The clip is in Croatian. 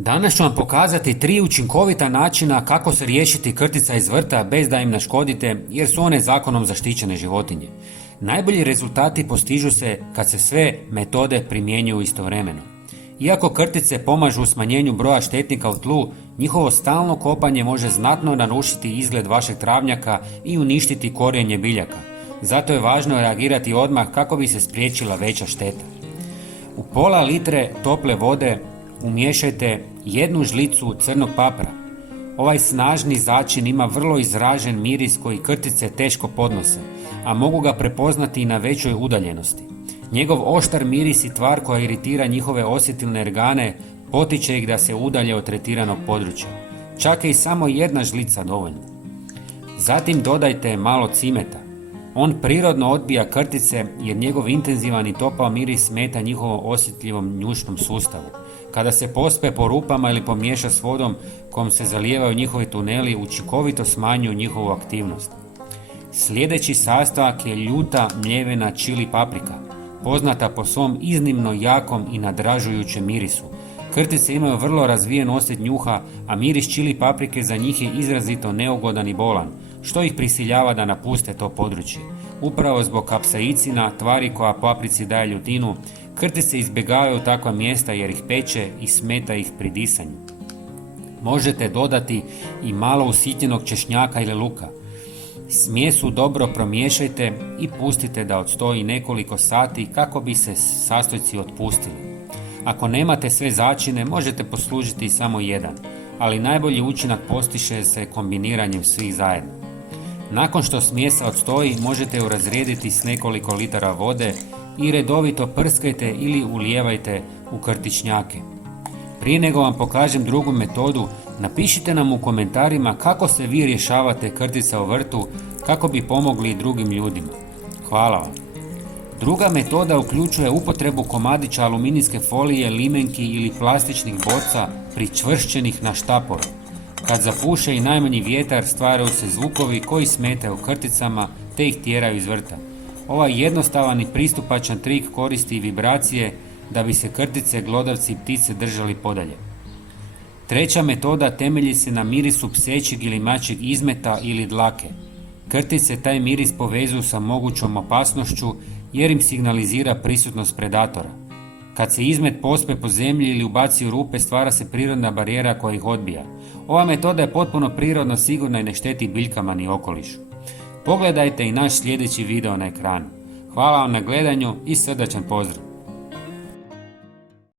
Danas ću vam pokazati 3 učinkovita načina kako se riješiti krtica iz vrta bez da im naškodite jer su one zakonom zaštićene životinje. Najbolji rezultati postižu se kad se sve metode primjenjuju istovremeno. Iako krtice pomažu u smanjenju broja štetnika u tlu, njihovo stalno kopanje može znatno narušiti izgled vašeg travnjaka i uništiti korijenje biljaka. Zato je važno reagirati odmah kako bi se spriječila veća šteta. U pola litre tople vode umiješajte 1 žlicu crnog papra. Ovaj snažni začin ima vrlo izražen miris koji krtice teško podnose, a mogu ga prepoznati i na većoj udaljenosti. Njegov oštar miris i tvar koja iritira njihove osjetilne organe potiče ih da se udalje od tretiranog područja. Čak je i samo 1 žlica dovoljna. Zatim dodajte malo cimeta. On prirodno odbija krtice jer njegov intenzivan i topao miris smeta njihovom osjetljivom njušnom sustavu. Kada se pospe po rupama ili pomiješa s vodom kojom se zalijevaju njihovi tuneli, učinkovito smanjuju njihovu aktivnost. Sljedeći sastojak je ljuta mljevena čili paprika, poznata po svom iznimno jakom i nadražujućem mirisu. Krtice imaju vrlo razvijen osjet njuha, a miris čili paprike za njih je izrazito neugodan i bolan, što ih prisiljava da napuste to područje. Upravo zbog kapsaicina, tvari koja paprici daje ljutinu, krtice izbjegavaju takva mjesta jer ih peče i smeta ih pri disanju. Možete dodati i malo usitnjenog češnjaka ili luka. Smjesu dobro promiješajte i pustite da odstoji nekoliko sati kako bi se sastojci otpustili. Ako nemate sve začine, možete poslužiti samo jedan, ali najbolji učinak postiže se kombiniranjem svih zajedno. Nakon što smjesa odstoji, možete ju razrijediti s nekoliko litara vode i redovito prskajte ili ulijevajte u krtičnjake. Prije nego vam pokažem drugu metodu, napišite nam u komentarima kako se vi rješavate krtica u vrtu kako bi pomogli i drugim ljudima. Hvala vam. Druga metoda uključuje upotrebu komadića aluminijske folije, limenki ili plastičnih boca pričvršćenih na štaporu. Kad zapuše i najmanji vjetar, stvaraju se zvukovi koji smetaju krticama te ih tjeraju iz vrta. Ovaj jednostavan i pristupačan trik koristi vibracije da bi se krtice, glodavci i ptice držali podalje. Treća metoda temelji se na mirisu psećeg ili mačjeg izmeta ili dlake. Krtice taj miris povezuju sa mogućom opasnošću jer im signalizira prisutnost predatora. Kad se izmet pospe po zemlji ili ubaci u rupe, stvara se prirodna barijera koja ih odbija. Ova metoda je potpuno prirodno sigurna i ne šteti biljkama ni okolišu. Pogledajte i naš sljedeći video na ekranu. Hvala vam na gledanju i srdačan pozdrav!